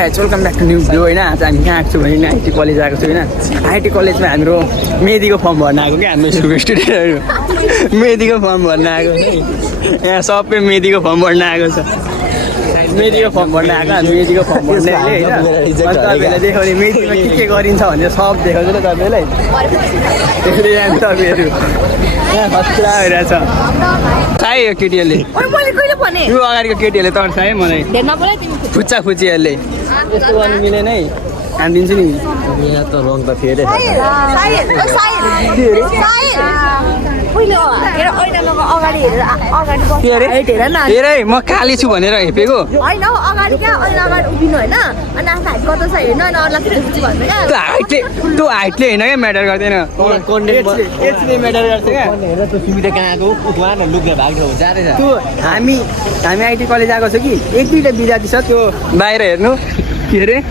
Guys welcome back to new video होइन आज हामी कहाँ आएको छु भने आइटी कलेज आएको छु होइन आइटी कलेजमा हाम्रो मेहेदीको फर्म भर्न आएको क्या हाम्रो स्कुलको स्टुडेन्टहरू मेहेदीको फर्म भर्न आएको यहाँ सबै मेहेदीको फर्म भर्न आएको छ मेहेदीको फर्म भर्न आएको मेहेदीको फर्म भर्नेले होइन तपाईँहरूलाई देखाउने मेहेदीमा के गरिन्छ भनेर सब देखाउँछु ल तपाईँलाई त्यसले यहाँ तपाईँहरू यहाँ खतरा भइरहेछ चाहियो केटीहरूले यो अगाडिको केटीहरूले तर्छ है मलाई फुच्चा फुच्चीहरूले यस्तो गर्नु मिलेन है हानिदिन्छु नि यहाँ त रङ त फेरि हेर है म काली छु भनेर हेपेको त्यो हाइटले होइन क्या म्याटर गर्दैन म्याटर गर्छ क्या हामी आइटी कलेज आएको छ कि एक दुईवटा विद्यार्थी छ त्यो बाहिर हेर्नु के अरे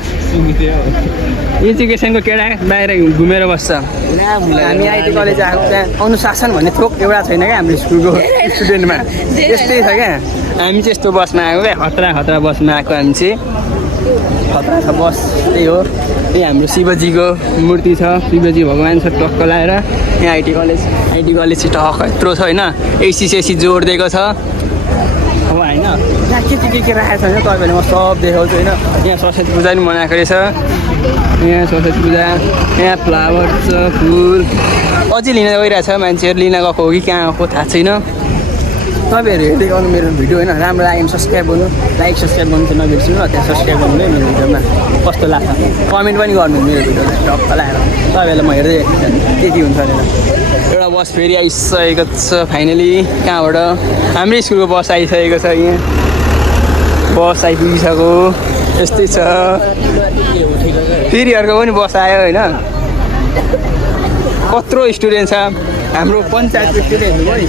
एजुकेसनको केटा बाहिर घुमेर बस्छ हामी आइटी कलेज आएको त्यहाँ अनुशासन भन्ने थोक एउटा छैन क्या हाम्रो स्कुलको स्टुडेन्टमा त्यस्तै छ क्या हामी चाहिँ यस्तो बसमा आएको क्या खतरा बसमा आएको हामी चाहिँ खतरा छ बस त्यही हो त्यही हाम्रो शिवजीको मूर्ति छ शिवजी भगवान् छ टक्क लाएर यहाँ आइटी कलेज चाहिँ टक्क यत्रो छ होइन एसी जोडिदिएको छ अब होइन यहाँ के राखेको छ भने तपाईँहरूले म सब देखाउँछु होइन यहाँ सरस्वती पूजा पनि मनाएको रहेछ यहाँ सरस्वती पूजा यहाँ फ्लावर छ फुल अझै लिन गइरहेछ मान्छेहरू लिन गएको हो कि कहाँ गएको थाहा छैन तपाईँहरू हेर्दै गर्नु मेरो भिडियो होइन राम्रो लाग्यो भने सब्सक्राइब गर्नु लाइक सब्सक्राइब गर्नु चाहिँ नबिर्सिनु त्यहाँ सब्सक्राइब गर्नु है मेरो भिडियोमा कस्तो लाग्छ कमेन्ट पनि गर्नु मेरो भिडियोलाई टक्क लगाएर तपाईँहरूलाई म हेर्दै के हुन्छ भनेर एउटा बस फेरि आइसकेको छ फाइनली कहाँबाट हाम्रै स्कुलको बस आइसकेको छ यहाँ बस आइपुगिसक्यो यस्तै छ फेरि अर्को पनि बस आयो होइन कत्रो स्टुडेन्ट छ हाम्रो पञ्चायतको स्टुडेन्टहरू पनि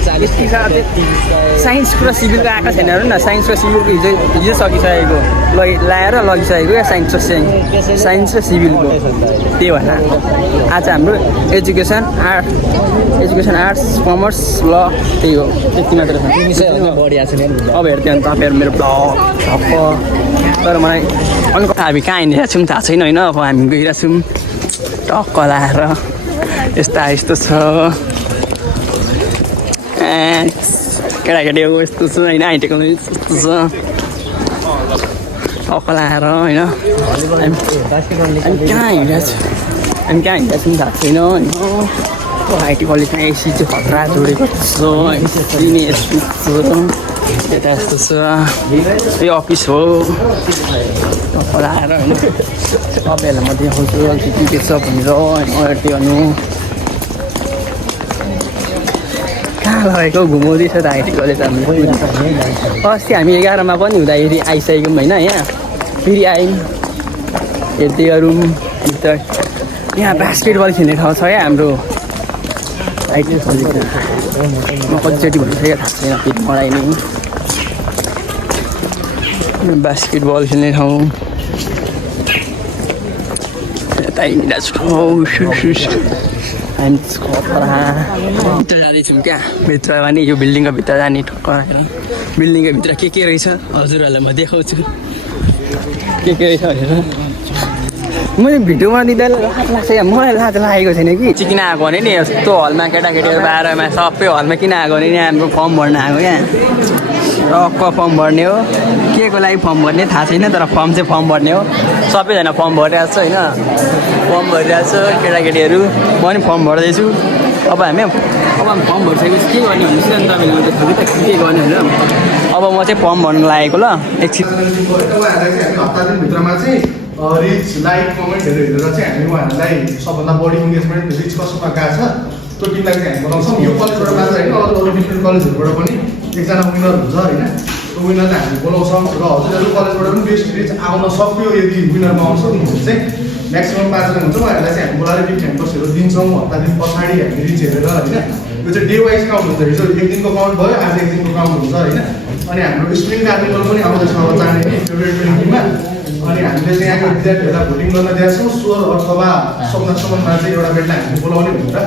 साइन्स र सिभिलको आएको छैन हेर्नु न साइन्स र सिभिलको हिजो सकिसकेको लाएर लगिसकेको क्या साइन्स र सिभिलको त्यही भएर आज हाम्रो एजुकेसन आर्ट्स कमर्स ल त्यही हो त्यति मात्र छ अब हेर्थ्यो भने तपाईँहरू मेरो ब्लग ठप्प तर मलाई हामी कहाँ हिँडिरहेको छौँ थाहा छैन होइन अब हामी गइरहेको छौँ टक्क लाएर यस्तो छ केटाकेटीको यस्तो छ होइन आइटेको यस्तो छ टक्क लाएर होइन हामी कहाँ हिँडिरहेको छौँ थाहा छैन होइन आइटी कलेजमा एसी चाहिँ खतरा जोडेको छ यता यस्तो छ यो अफिस हो टक्क लाएर होइन तपाईँहरूलाई म देखाउँछु के छ भनेर होइन गर्नु कहाँ लगेको घुमाउँदैछ त आइटी कलेज हाम्रो अस्ति हामी 11मा पनि हुँदाखेरि आइसकेको होइन यहाँ फेरि आयौँ हेर्दै गरौँ भित्र यहाँ बास्केटबल खेल्ने ठाउँ छ क्या हाम्रो आइटी कलेजमा म कतिचोटि भनिसकेको थाहा छैन फेरि मलाई नै बास्केटबल खेल्ने ठाउँ यता हिँडिरहेको छु भित्र जाँदैछौँ क्या भित्र भने यो बिल्डिङको भित्र जाने ठक्क राखेर बिल्डिङको भित्र के रहेछ हजुरहरूलाई म देखाउँछु के रहेछ भनेर मैले भिडियोमा दिँदा लाज लाग्छ क्या मलाई लाज लागेको छैन कि चाहिँ किन आएको भने नि यस्तो हलमा केटाकेटीहरू 12मा सबै हलमा किन आएको भने नि हाम्रो फर्म भर्न आएको क्या टक्क फर्म भर्ने हो के को लागि फर्म भर्ने थाहा छैन तर फर्म चाहिँ फर्म भर्ने हो सबैजना फर्म भरिरहेको छ होइन फर्म भरिरहेको छ केटाकेटीहरू म पनि फर्म भर्दैछु अब हामी फर्म भरिसकेपछि के गर्ने भन्नुहोस् न तपाईँले के गर्ने भनेर अब म चाहिँ फर्म भर्नु लागेको ल एकछिन रिच लाइक कमेन्टहरू हेरेर चाहिँ हामी उहाँहरूलाई सबभन्दा बढी इङ्गेजमेन्ट रिच कसमा गएको छ त्यो टिमलाई चाहिँ हामी बनाउँछौँ यो कलेजबाट मात्र होइन अरू डिफ्रेन्ट कलेजहरूबाट पनि एकजना विनर हुन्छ होइन त्यो विनरलाई हामी बोलाउँछौँ र हजुरहरू कलेजबाट पनि बेस्ट रिच आउन सक्यो यदि विनरमा आउँछ भने चाहिँ म्याक्सिमम् 5 जना हुन्छ उहाँहरूलाई चाहिँ हामी बोलाएर गिफ्ट ह्याम्पर्सहरू दिन्छौँ हप्ता दिन पछाडि हामी रिच हेरेर होइन यो चाहिँ डे वाइज काउन्ट हुन्छ हिजो एक दिनको काउन्ट भयो आज एक दिनको काउन्ट हुन्छ होइन अनि हाम्रो स्प्रिङ कार्निभल पनि आउँदैछ अब जाने फेब्रुअरी 20 मा अनि हामीले चाहिँ यहाँको विद्यार्थीहरूलाई भोटिङ गर्न दिएका छौँ। 16 अथवा 17सम्ममा चाहिँ एउटा भेटलाई हामीले बोलाउने भनेर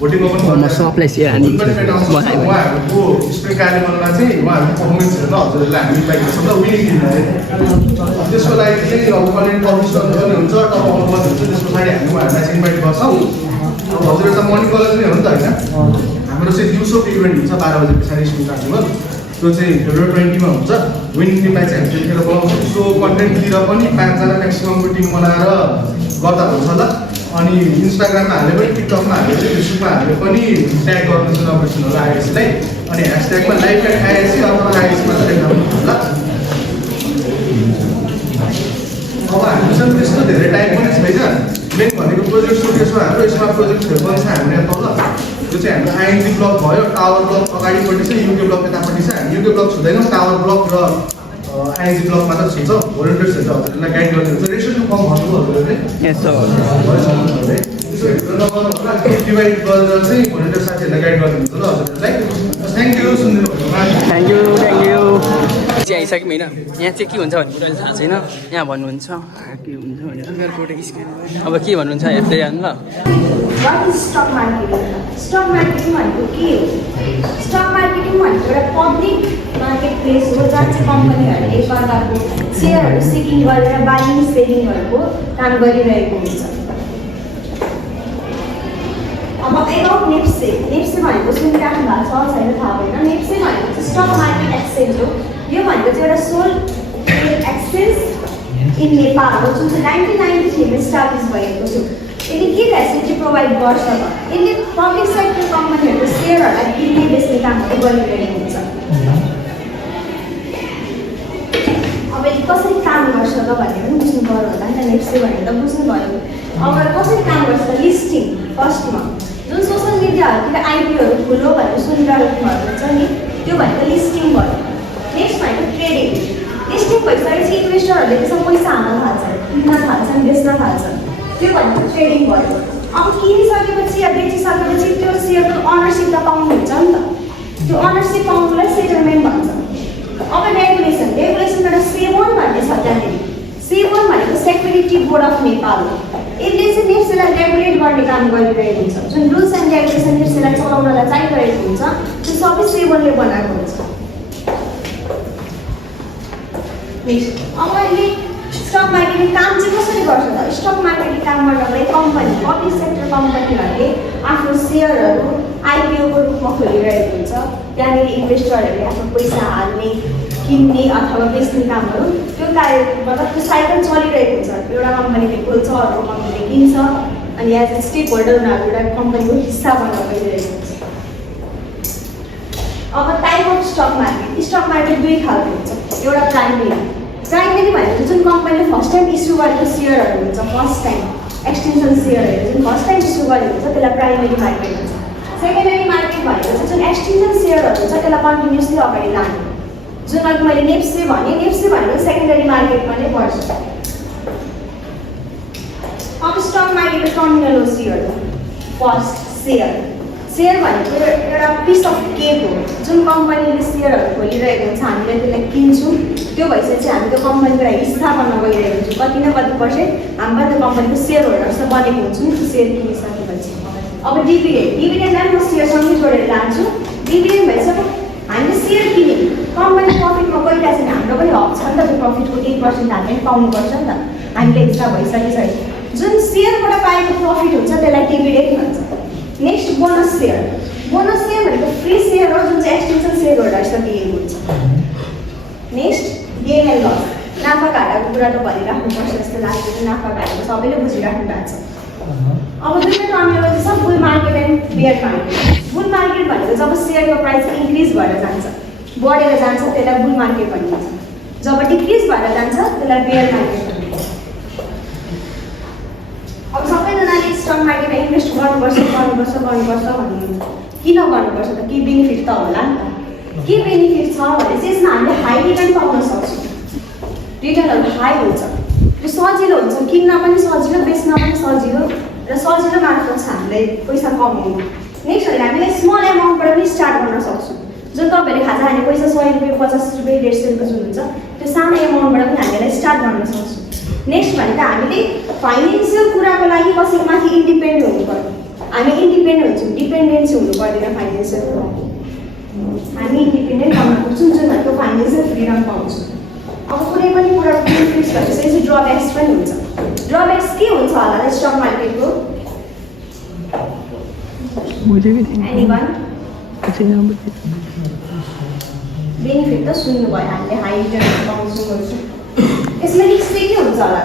भोटिङमा पनि सबलाई सेयर हानी उहाँहरूको स्प्रे कार्यक्रममा चाहिँ उहाँहरूको पर्फर्मेन्स हेरेर हजुरहरूलाई हामी इन्भाइट गर्छौँ र विनिङ टिमलाई त्यसको लागि चाहिँ अब कन्टेन्ट पब्लिस गर्नु हुन्छ तब आउनुपर्ने हुन्छ। त्यस पछाडि हामी उहाँहरूलाई चाहिँ इन्भाइट गर्छौँ। अब हजुर एउटा मर्निङ कलेज नै हो नि त होइन, हाम्रो चाहिँ दिउँसोको इभेन्ट हुन्छ 12 बजे पछाडि स्कुल कार्निभल, त्यो चाहिँ February 20 हुन्छ। विनिङ टिमलाई चाहिँ हामी त्यतिखेर बोलाउँछौँ। सो कन्टेन्टतिर पनि 5 जना म्याक्सिममको टिम बनाएर गर्दा हुन्छ होला। अनि इन्स्टाग्राममा हाले पनि, टिकटकमा हाले पनि, फेसबुकमा हाले पनि ट्याग गर्नु चाहिँ नबिर्सनु होला आइएसलाई। अनि ह्यासट्यागमा लाइभ आइएससी अथवा आइएससी मात्र लेख्नु होला। अब हामीसँग त्यस्तो धेरै टाइम पनि छैन। मेन भनेको प्रोजेक्ट सोकेस हो हाम्रो। यसमा प्रोजेक्टहरू पनि छ हाम्रो यहाँ तल। त्यो चाहिँ हाम्रो आइएनजी ब्लक भयो, टावर ब्लक अगाडिपट्टि छ, युके ब्लक यतापट्टि छ। हामी युके ब्लक छुँदैनौँ, टावर ब्लक र आइएनजी ब्लक मात्र छुन्छौँ। भोलिन्टियर्सहरू चाहिँ हजुरहरूलाई गाइड गर्ने हुन्छ। रेजिस्ट्रेसन फर्म भन्नुभयो हजुरहरूले त्यसो नगर्नु होला। डिभाइड गरेर चाहिँ भोलिन्टियर साथीहरूलाई गाइड गर्ने हुन्छ ल हजुरहरूलाई। थ्याङ्क यू सुनिदिनु भएको। थ्याङ्क यू चाहिँ आइसक्यौँ होइन। यहाँ चाहिँ के हुन्छ भन्ने अहिले थाहा छैन। यहाँ भन्नुहुन्छ के हुन्छ भनेर। अब के भन्नुहुन्छ हेर्दै जानु ल। What is stock marketing? Stock marketing भनेको के हो? Stock marketing भनेको एउटा पब्लिक मार्केट प्लेस हो जहाँ चाहिँ कम्पनीहरूले एकअर्काको सेयरहरू सिकिङ गरेर बाइङ सेलिङहरूको काम गरिरहेको हुन्छ। अब एबाउट नेप्से भनेको सुनिराख्नु भएको छ छैन थाहा भएन। नेप्से भनेको चाहिँ स्टक मार्केट एक्सचेन्ज हो। यो भनेको चाहिँ एउटा सोल एक्सचेन्ज इन नेपाल हो जुन चाहिँ 1993 मा इस्टाब्लिस भएको छ। यसले के फेसिलिटी प्रोभाइड गर्छ त? यसले पब्लिक सेक्टर कम्पनीहरूको सेयरहरूलाई किन्ने बेच्ने कामहरू गरिरहेको हुन्छ। अब यसले कसरी काम गर्छ त भनेर पनि बुझ्नु पर्यो होला नि त। नेप्से भनेर त बुझ्नुभयो। अब कसरी काम गर्छ त? लिस्टिङ फर्स्टमा जुन सोसल मिडियाहरूतिर आइपीहरू खुलो भनेर सुनिरहेको हुन्छ नि, त्यो भनेको लिस्टिङ भयो। नेक्स्ट भनेको ट्रेडिङ। लिस्टिङ भइसकेपछि इन्भेस्टरहरूले त्यसमा पैसा हाल्न थाल्छन्, किन्न थाल्छन्, बेच्न थाल्छन्, त्यो भनेको ट्रेडिङ भयो। अब किनिसकेपछि या बेचिसकेपछि त्यो सेयरको अनरसिप त पाउनुहुन्छ नि त। त्यो अनरसिप पाउनुलाई सेटलमेन्ट भन्छ। अब रेगुलेसनबाट सेबोन भन्ने छ त्यहाँनिर। सेबोन भनेको सेक्युरिटी बोर्ड अफ नेपाल हो। यसले चाहिँ नेप्सेलाई रेगुलेट गर्ने काम गरिरहेको हुन्छ। जुन रुल्स एन्ड रेगुलेसन नेप्सेलाई चलाउनलाई चाहिरहेको हुन्छ त्यो सबै सेबोनले बनाएको हुन्छ। अब अहिले स्टक मार्केटिङ काम चाहिँ कसरी गर्छ त? स्टक मार्केटिङ काम गर्नलाई कम्पनी पब्लिक सेक्टर कम्पनीहरूले आफ्नो सेयरहरू आइपिओको रूपमा खोलिरहेको हुन्छ। त्यहाँनिर इन्भेस्टरहरूले आफ्नो पैसा हाल्ने, किन्ने अथवा बेच्ने कामहरू त्यो कार्य मतलब त्यो साइकल चलिरहेको हुन्छ। एउटा कम्पनीले खोल्छ, अर्को कम्पनीले किन्छ, अनि एज ए स्टेक होल्डर उनीहरू एउटा कम्पनीको हिस्सा बन्न गइरहेको हुन्छ। अब टाइप अफ स्टक मार्केट दुई खालको हुन्छ। एउटा प्राइमेरी भनेको जुन कम्पनीले फर्स्ट टाइम इस्यु गरेको सेयरहरू हुन्छ, फर्स्ट टाइम एक्सटेन्सन सेयरहरू जुन फर्स्ट टाइम इस्यु गरेको हुन्छ त्यसलाई प्राइमेरी मार्केट हुन्छ। सेकेन्डरी मार्केट भनेको चाहिँ जुन एक्सटेन्सन सेयरहरू हुन्छ त्यसलाई कन्टिन्युसली अगाडि लाने। जुन अघि मैले नेप्से भनेको सेकेन्डरी मार्केटमा नै पर्छ। अब स्टक मार्केटको टर्मिनोलोजीहरू। फर्स्ट सेयर भनेको एउटा पिस अफ केक हो। जुन कम्पनीले सेयरहरू खोलिरहेको हुन्छ हामीले त्यसलाई किन्छौँ, त्यो भइसकेपछि हामी त्यो कम्पनीको लागि हिस्सा बन्न गइरहेको हुन्छौँ। कति न कति पर्सेन्ट हामी त्यो कम्पनीको सेयर होल्डर्स बनेको हुन्छौँ त्यो सेयर किनिसकेपछि। अब डिभिडेन्डलाई म सेयरसँगै जोडेर लान्छु। डिभिडेन्ड भइसक्यो, हामीले सेयर किन्यौँ, कम्पनी प्रफिटमा गइरहेको छैन, हाम्रो पनि हक छ नि त। त्यो प्रफिटको 8% हामीले पाउनुपर्छ नि त, हामीले हिस्सा भइसकेपछि। जुन सेयरबाट पाएको प्रफिट हुन्छ त्यसलाई डिभिडेन्ड भन्छ। नेक्स्ट बोनस सेयर भनेको फ्री सेयर हो जुन चाहिँ एक्सटेन्सन सेयर होल्डर्सलाई दिएको हुन्छ। नेक्स्ट गेन एन्ड लस, नाफा घाटाको कुरा त भनिराख्नुपर्छ जस्तो लाग्छ। नाफा घाटा सबैले बुझिराख्नु भएको छ। अब दुईवटा टर्मिनोलोजी छ, bull market and beer market. Bull market भनेको जब सेयरको प्राइस इन्क्रिज भएर जान्छ, बढेर जान्छ, त्यसलाई बुल मार्केट भनिन्छ। जब डिक्रिज भएर जान्छ त्यसलाई बियर मार्केट भनिन्छ। अब सबैजनाले स्टक मार्केटमा इन्भेस्ट गर्नुपर्छ भन्नुहुन्छ। किन गर्नुपर्छ त? के बेनिफिट त होला नि त। के बेनिफिट छ भने त्यसमा हामीले हाई रिटर्न पाउन सक्छौँ। रिटर्नहरू हाई हुन्छ, त्यो सजिलो हुन्छ, किन्न पनि सजिलो, बेच्न पनि सजिलो र सजिलो मार्फत छ हामीले पैसा कमाउनु। नेक्स्ट हामीले स्मल एमाउन्टबाट पनि स्टार्ट गर्न सक्छौँ। जुन तपाईँहरूले खाजा खाने पैसा 100 रुपियाँ, 50 रुपियाँ, 150 रुपियाँ जुन हुन्छ त्यो सानो एमाउन्टबाट पनि हामीलाई स्टार्ट गर्न सक्छौँ। नेक्स्ट भनेको हामीले फाइनेन्सियल कुराको लागि कसैको माथि इन्डिपेन्डेन्ट हुनु पर्यो हामी इन्डिपेन्डेन्ट हुन्छौँ डिपेन्डेन्सी हुनु पर्दैन फाइनेन्सियल कुरा हामी इन्डिपेन्डेन्ट हुन पुग्छौँ जुन भनेको फाइनेन्सियल फ्रिडम पाउँछौँ अब कुनै पनि कुराको बेनिफिट्स भएपछि ड्रब्याक्स पनि हुन्छ ड्रब्याक्स के हुन्छ होला स्टक मार्केटको एनीवन बेनिफिट त सुन्नुभयो हामीले हाई रिटर्न पाउँछौँ यसमा रिस्क चाहिँ के हुन्छ होला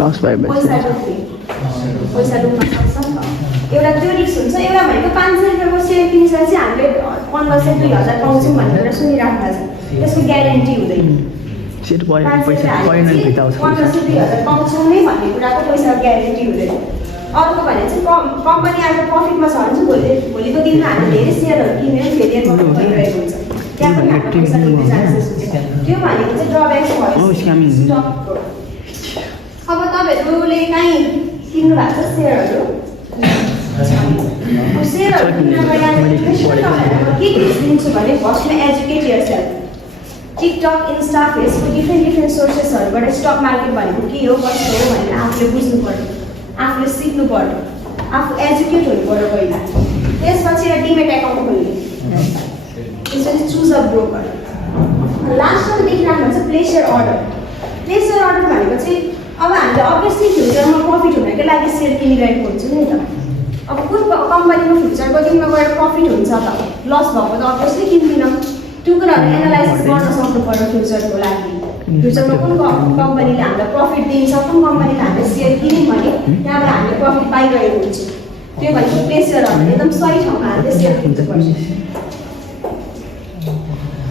लस भयो पैसा डुब्न सक्छ नि त एउटा त्यो रिस्क हुन्छ एउटा भनेको 500 रुपियाँको सेयर किनिसकेर चाहिँ हामीले 1500 2000 पाउँछौँ भनेर एउटा सुनिराख्नु छ त्यसको ग्यारेन्टी हुँदैन 1500 2000 पाउँछौँ नै भन्ने कुराको पैसा ग्यारेन्टी हुँदैन अर्को भने चाहिँ कम्पनी आज प्रफिटमा छ भने चाहिँ भोलिको दिनमा हामीले धेरै सेयरहरू किनेर फेरि भइरहेको हुन्छ त्यहाँ पनि हाम्रो पैसा डुब्ने चान्सेस हुन्छ त्यो भनेको चाहिँ ड्रब्याक्स भयो अब तपाईँहरूले काहीँ किन्नु भएको छ सेयरहरू सेयरहरू किन्नको लागि के टिप्स दिन्छु भने फर्स्टमा educate yourself TikTok Insta Facebook different सोर्सेसहरूबाट स्टक मार्केट भनेको के हो कस्तो हो भनेर आफूले बुझ्नु पर्यो आफूले सिक्नु पर्यो आफू एजुकेट हुनु पर्यो पहिला त्यसपछि एउटा डिमेट एकाउन्ट खोल्ने त्यसपछि चुज अ ब्रोकर लास्टमा देखिराख्नु छ प्लेसर अर्डर भनेको चाहिँ अब हामीले अभियसली फ्युचरमा प्रफिट हुनको लागि सेयर किनिरहेको हुन्छौँ नि त अब कुन कम्पनीको फ्युचरको दिनमा गएर प्रफिट हुन्छ त लस भएको त अभियसली किन्दिनँ त्यो कुराहरू एनालाइसिस गर्न सक्नु पर्यो फ्युचरको लागि फ्युचरमा कुन कम्पनीले हामीलाई प्रफिट दिन्छ कुन कम्पनीले हामीले सेयर किन्यौँ भने त्यहाँबाट हामीले प्रफिट पाइरहेको हुन्छ त्यो भनेको प्लेसरहरू एकदम सही ठाउँमा हामीले सेयर किन्नुपर्छ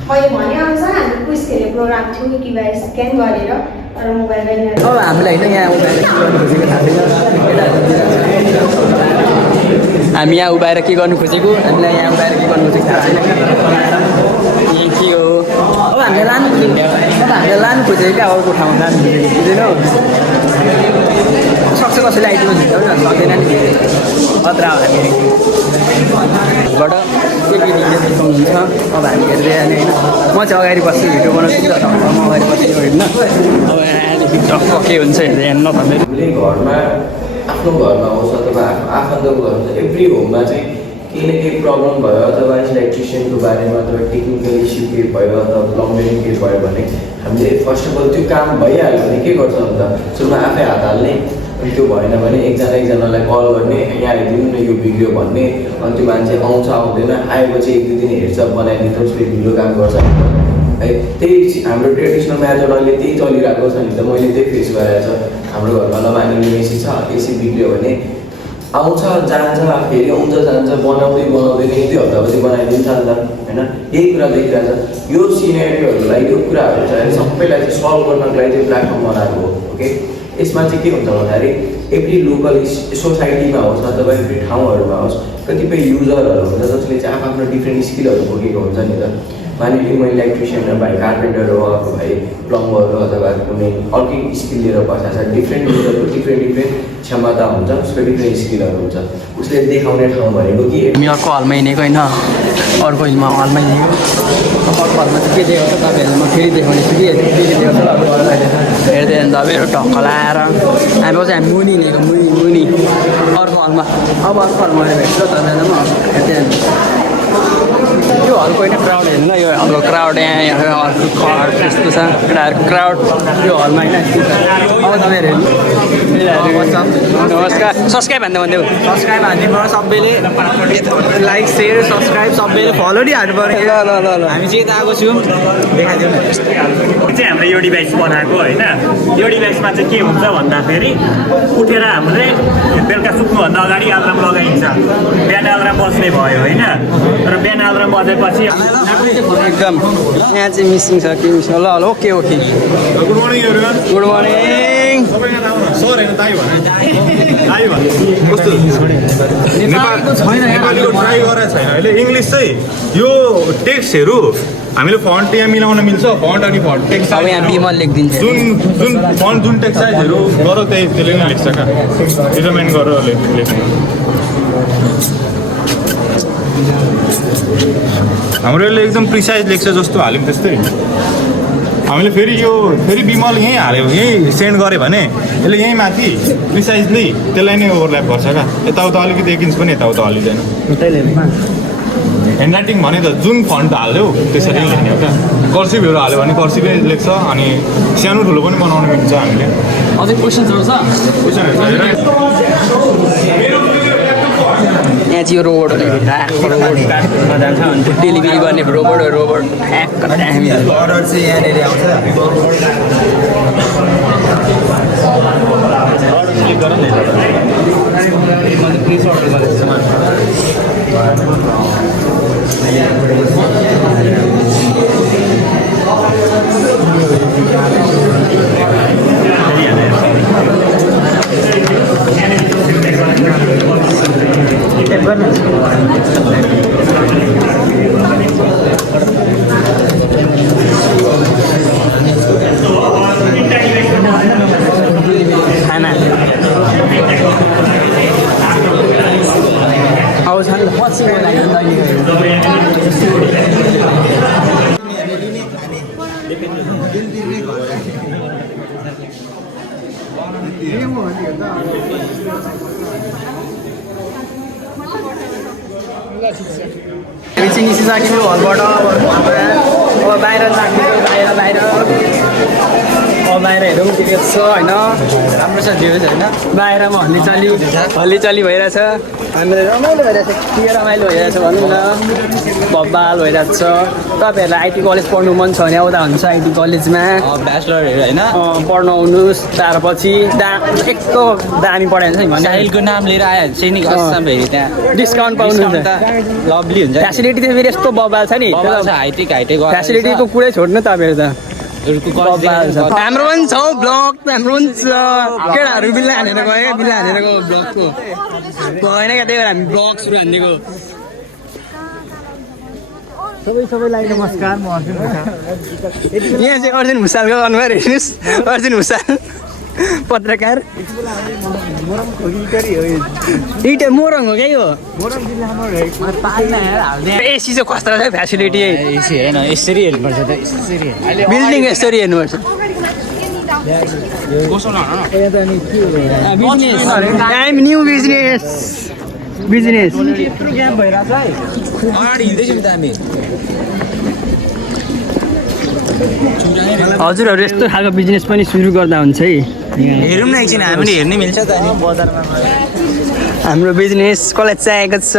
मैले भनेअनुसार हामीले क्विज खेल्ने प्रोग्राम थियो किबा स्क्यान गरेर तर मोबाइल अब हामीलाई होइन यहाँ उभाएर के गर्नु खोजेको थाहा छैन हामी यहाँ उभाएर के गर्नु खोजेको हामीलाई यहाँ उभाएर के गर्नु खोजेको थाहा छैन के हो अब हामीले लानु खोजेको क्या अर्को ठाउँमा लानु खोजेको बुझेनौ सक्छ कसैले आइदिनु हुन्छ सक्दैन नि खतरा हो हामीबाट के देखाउनुहुन्छ अब हामी हेर्दै जाने होइन म चाहिँ अगाडि बस्छु भिडियो बनाउँछु नि त म अगाडि बस्छु होइन अब टक्क के हुन्छ हेर्दै जानु न हामीले घरमा आफ्नो घरमा होस् अथवा आफन्तको घरमा एभ्री होममा चाहिँ केही न केही प्रब्लम भयो अथवा इलेक्ट्रिसियनको बारेमा अथवा टेक्निकल इस्यु केही भयो अथवा प्लम्बिङ केही भयो भने हामीले फर्स्ट अफ अल त्यो काम भइहाल्यो भने के गर्छ अन्त सुरुमा आफै हात हाल्ने अनि त्यो भएन भने एकजनालाई कल गर्ने यहाँ आइदिनु न यो बिग्रियो भन्ने अनि त्यो मान्छे आउँछ आउँदैन आएपछि 1-2 दिन हेर्छ बनाइदिन्छ उसले ढिलो काम गर्छ है त्यही हाम्रो ट्रेडिसनल मेथड अहिले त्यही चलिरहेको छ नि त मैले त्यही फेस गरेको छ हाम्रो घरमा नमानिने एसी छ एसी बिग्रियो भने आउँछ जान्छ फेरि आउँछ जान्छ बनाउँदै त्यो हप्तापछि बनाइदिन्छ नि त होइन यही कुरा देखिरहेको छ यो सिनेरियोहरूलाई यो कुराहरू चाहिँ सबैलाई चाहिँ सल्भ गर्नको लागि चाहिँ प्लेटफर्म बनाएको हो ओके यसमा चाहिँ के हुन्छ भन्दाखेरि एभ्री लोकल सोसाइटीमा होस् अथवा एभ्री ठाउँहरूमा होस् कतिपय युजरहरू हुन्छ जसले चाहिँ आफ्नो डिफ्रेन्ट स्किलहरू बोकेको हुन्छ नि त मानिलिउँ म इलेक्ट्रिसियन भाइ कार्पेन्टर हो अर्को भाइ प्लम्बर हो अथवा कुनै अर्कै स्किल लिएर बसेको छ डिफ्रेन्ट युजरको डिफ्रेन्ट क्षमता हुन्छ उसको डिफ्रेन्ट स्किलहरू हुन्छ उसले देखाउने ठाउँ भनेको कि हामी अर्को हलमा हिँडेको होइन अर्को हलमा हिँडेको अर्को हलमा चाहिँ के देखाउँछ तपाईँहरूले म फेरि देखाउने छु कि के देखाउँछ हेर्दै जान्छ तपाईँहरू टक्क लाएर हामी चाहिँ हामी मुनि हिँडेको मुनि अर्को हलमा अब अर्को हलमा भेट्छ तपाईँलाई म हेर्दै जान्छ यो हलको होइन क्राउड हेर्नु न यो हलको क्राउड यहाँ अर्को क्राउड त्यस्तो छ केटाहरूको क्राउड यो हलमा होइन अब तपाईँहरू नमस्कार सब्सक्राइब भन्दै सब्सक्राइब हान्नु पर्यो सबैले लाइक सेयर सब्सक्राइब सबैले फलो नि हान्नु पर्यो ल हामी चाहिँ यता आएको छौँ देखाइदिउँ न चाहिँ हामीले यो डिभाइस बनाएको होइन यो डिभाइसमा चाहिँ के हुन्छ भन्दाखेरि उठेर हामीले बेलुका सुत्नुभन्दा अगाडि अलार्म लगाइन्छ बिहान अलार्म बस्ने भयो होइन र बिहान अलार्म बजेपछि एकदम यहाँ चाहिँ मिसिङ छ के मिसिङ ल okay good morning everyone good morning sir होइन दाइ भने कस्तो नेपालीको ट्राई गरेको छैन अहिले इङ्ग्लिस चाहिँ यो टेक्स्टहरू हामीले फन्ट यहाँ मिलाउन मिल्छ फन्ट अनि फन्ट टेक्स्ट अब यहाँ बिमल लेखिदिन्छ जुन फन्ट जुन टेक्स्ट साइजहरू गर त्यसले नै लेख्छ क्या डिटर्माइन गरेर लेख्नु हाम्रो यसले एकदम प्रिसाइज लेख्छ जस्तो हाल्यौँ त्यस्तै हामीले फेरि बिमल यहीँ हाल्यो यहीँ सेन्ड गऱ्यो भने यसले यहीँ माथि प्रिसाइजली त्यसलाई नै ओभरल्याप गर्छ क्या यताउता अलिकति 1 इन्च पनि यताउता हल्लिँदैन ह्यान्ड राइटिङ भने त जुन फन्ट हाल्यो त्यसरी नै लेख्ने हो क्या कर्सिभहरू हाल्यो भने कर्सिभै लेख्छ अनि सानो ठुलो पनि बनाउनु मिल्छ हामीले अझै क्वेसन्सहरू छ यहाँ चाहिँ यो रोबोटहरू डेलिभरी गर्ने रोबोट अर्डर चाहिँ यहाँनिर आउँछ खाना आउँछ नि पछिको लागि हामी चाहिँ निस्किसक्यौँ हलबाट अब बाहिर लाग्ने बाहिर अब बाहिर हेरौँ के के छ होइन राम्रो छ भ्यूज होइन बाहिरमा हल्लीचल्ली भइरहेछ हामीले रमाइलो भइरहेछ के रमाइलो भइरहेछ भनौँ न बब्बाल भइरहेको छ तपाईँहरूलाई आइटी कलेज पढ्नु मन छ भने आउँदा हुन्छ आइटी कलेजमा ब्याचलरहरू होइन पढ्न आउनुहोस् त्यसपछि यस्तो दामी पढाइन्छ नि भने साहिलको नाम लिएर आयो चाहिँ नि कसम फेरि त्यहाँ डिस्काउन्ट पाउनुहुन्छ लभली हुन्छ फेसिलिटी चाहिँ फेरि यस्तो बब्बाल छ नि हाइटेक फेसिलिटीको कुरै छोड्नु तपाईँहरू त हाम्रो पनि छ ब्लग हाम्रो पनि छ केटाहरू बिल्ला हानेर गयो बिल्ला हानेर गयो ब्लगको भएन क्या त्यही भएर हामी ब्लग सुरु हानिदिएको सबैलाई नमस्कार म अर्जुन यहाँ चाहिँ अर्जुन भुसालको अनुहार हेर्नुहोस् अर्जुन भुसाल पत्रकार मोरङ हो क्या यो एसी चाहिँ कस्तो छ फेसिलिटी होइन यसरी हेर्नुपर्छ त यसरी बिल्डिङ यसरी हेर्नुपर्छ न्यू बिजनेस अगाडि हिँड्दैछौँ त हामी हजुरहरू यस्तो खालको बिजनेस पनि सुरु गर्दा हुन्छ है हेरौँ न एकछिन हामीले हेर्नै मिल्छ त अनि बजारमा हाम्रो बिजनेस कसलाई चाहिएको छ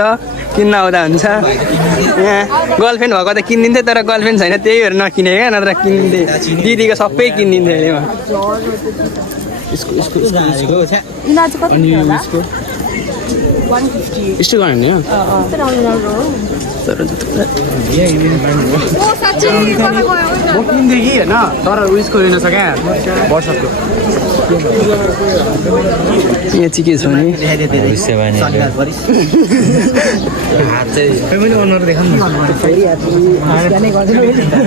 किन्न आउँदा हुन्छ यहाँ गर्लफ्रेन्ड भएको त किनिदिन्थ्यो तर गर्लफ्रेन्ड छैन त्यही भएर नकिने क्या नत्र किनिदिन्थेँ दिदीको सबै किनिदिन्थ्यो अहिले यस्तो गर्ने हो म किन्थेँ कि होइन तर उयसको रहेन छ क्या वर्षको यहाँ चाहिँ के छ भने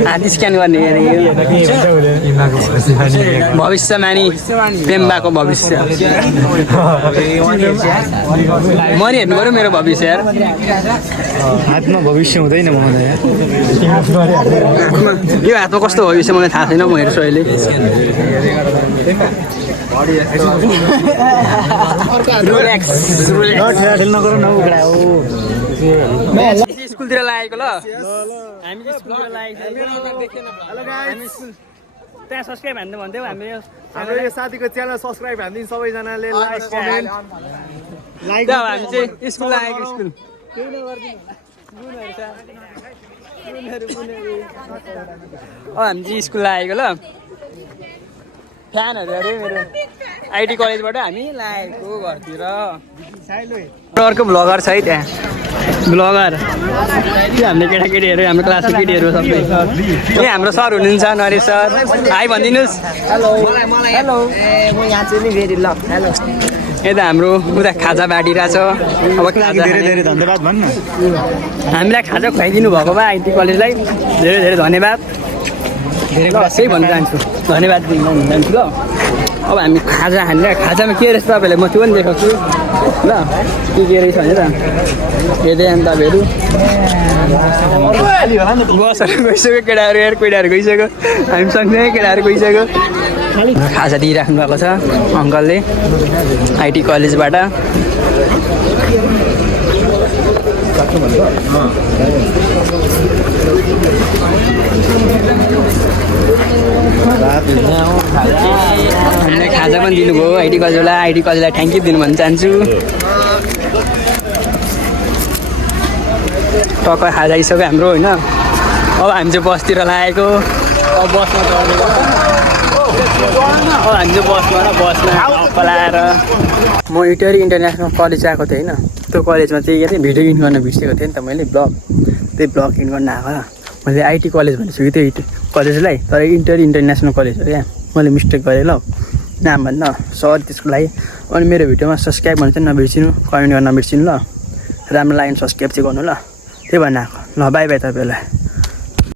हात स्क्यान गर्ने भविष्यमानी पेम्बाको भविष्य म नि हेर्नु पऱ्यो मेरो भविष्य यार हातमा भविष्य हुँदैन मलाई यो हातमा कस्तो भविष्य मलाई थाहा छैन म हेर्छु अहिले स्कुलतिर लागेको ल हामी स्कुलतिर लागेको त्यहाँ सब्सक्राइब हान्नु भन्थ्यौ हाम्रो यो साथीको च्यानल सब्सक्राइब हानिदिनु सबैजनाले लाइक कमेन्ट हामी चाहिँ स्कुल लागेको स्कुल हामी चाहिँ स्कुल लागेको ल फ्यानहरू अरे मेरो आइटी कलेजबाट हामी लागेको घरतिर अर्को भ्लगर छ है त्यहाँ ब्लगर त्यो हाम्रो केटाकेटीहरू हाम्रो क्लासको केटीहरू सबै ए हाम्रो सर हुनुहुन्छ नरेश सर हाई भनिदिनुहोस् हेलो हेलो म यहाँ चाहिँ नि भेरी ल हेलो यता हाम्रो उता खाजा बाँडिरहेछ अब खाजा धेरै धेरै धन्यवाद भन्नु हामीलाई खाजा खुवाइदिनु भएको भए आइटी कलेजलाई धेरै धेरै धन्यवाद धेरै सही भन्न चाहन्छु धन्यवाद दिन चाहन्छु ल अब हामी खाजा खाने खाजामा के रहेछ तपाईँलाई म त्यो पनि देखाउँछु ल के रहेछ भने त हेर्दै अनि तपाईँहरू बसहरू गइसक्यो केटाहरू यार केटाहरू गइसक्यो हामी सँगसँगै केटाहरू गइसक्यो खाजा दिइराख्नु भएको छ अङ्कलले आइटी कलेजबाट हामीलाई खाजा पनि दिनुभयो आइटी कलेजलाई थ्याङ्क यू दिनु भन्न चाहन्छु टक्क खाजा आइसक्यो हाम्रो होइन अब हामी चाहिँ बसतिर लागेको अब बसमा चढेको अब हामी चाहिँ बसमा पलाएर म इटरी इन्टरनेसनल कलेज आएको थिएँ होइन त्यो कलेजमा चाहिँ के अरे भिडियो इन्ड गर्न बिर्सेको थिएँ नि त मैले त्यही ब्लग इन्ड गर्न आएको मैले आइटी कलेज भनिसकेको थिएँ कलेजलाई तर इटरी इन्टरनेसनल कलेज हो क्या मैले मिस्टेक गरेँ ल नाम भन्न सरी त्यसको लागि अनि मेरो भिडियोमा सब्सक्राइब गर्नु चाहिँ नबिर्सिनु कमेन्ट गर्न नबिर्सिनु ल राम्रो लाग्यो भने सब्सक्राइब चाहिँ गर्नु ल त्यही भन्न आएको ल बाई बाई तपाईँहरूलाई